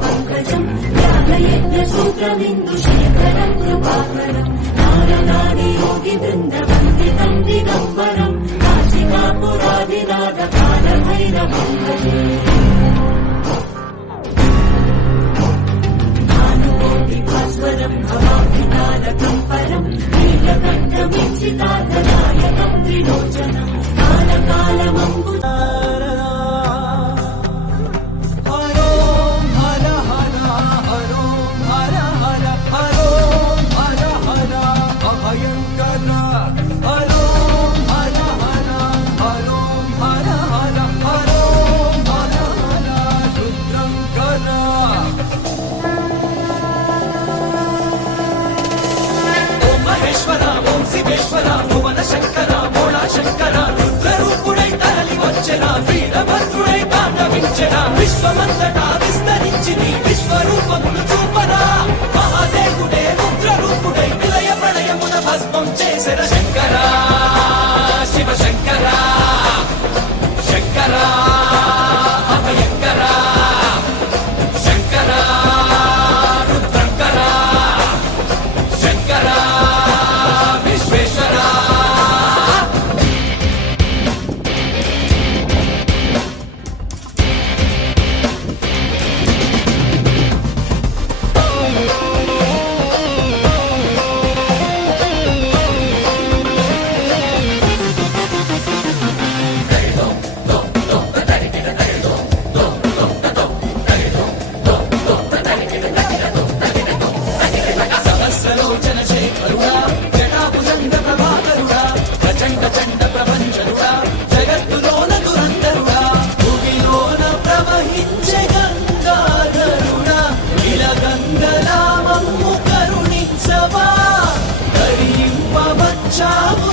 పంకజం జ్ఞానయజ్ఞ సూత్రమిందుశేఖరం కృపాకరం నారనాడి యోగి బృందవందితం దిగంబరం కాశికాపురాదినాథ కాలభైరవం భజే భానుకోటి భాస్వరం భవాభితారకం పరం నీలకంఠమిచ్చితార్థనాయకం త్రిలోచనం కాలకాలమంబు విశ్వమంతటా విస్తరించి నీ విశ్వరూపమును చూపరా మహాదేవుడే రుద్రరూపుడై విలయ ప్రళయమున భస్మం చేసిన శంకరా శివ శంకరా శంకరా అభయంకరా శంకరా రుద్రంకరా శంకరా విశ్వేశ్వరా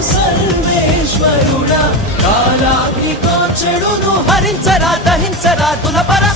సర్వేశ్వరుడా కాలాగ్ని కోచెడును హరించరా దహించరా తులపరా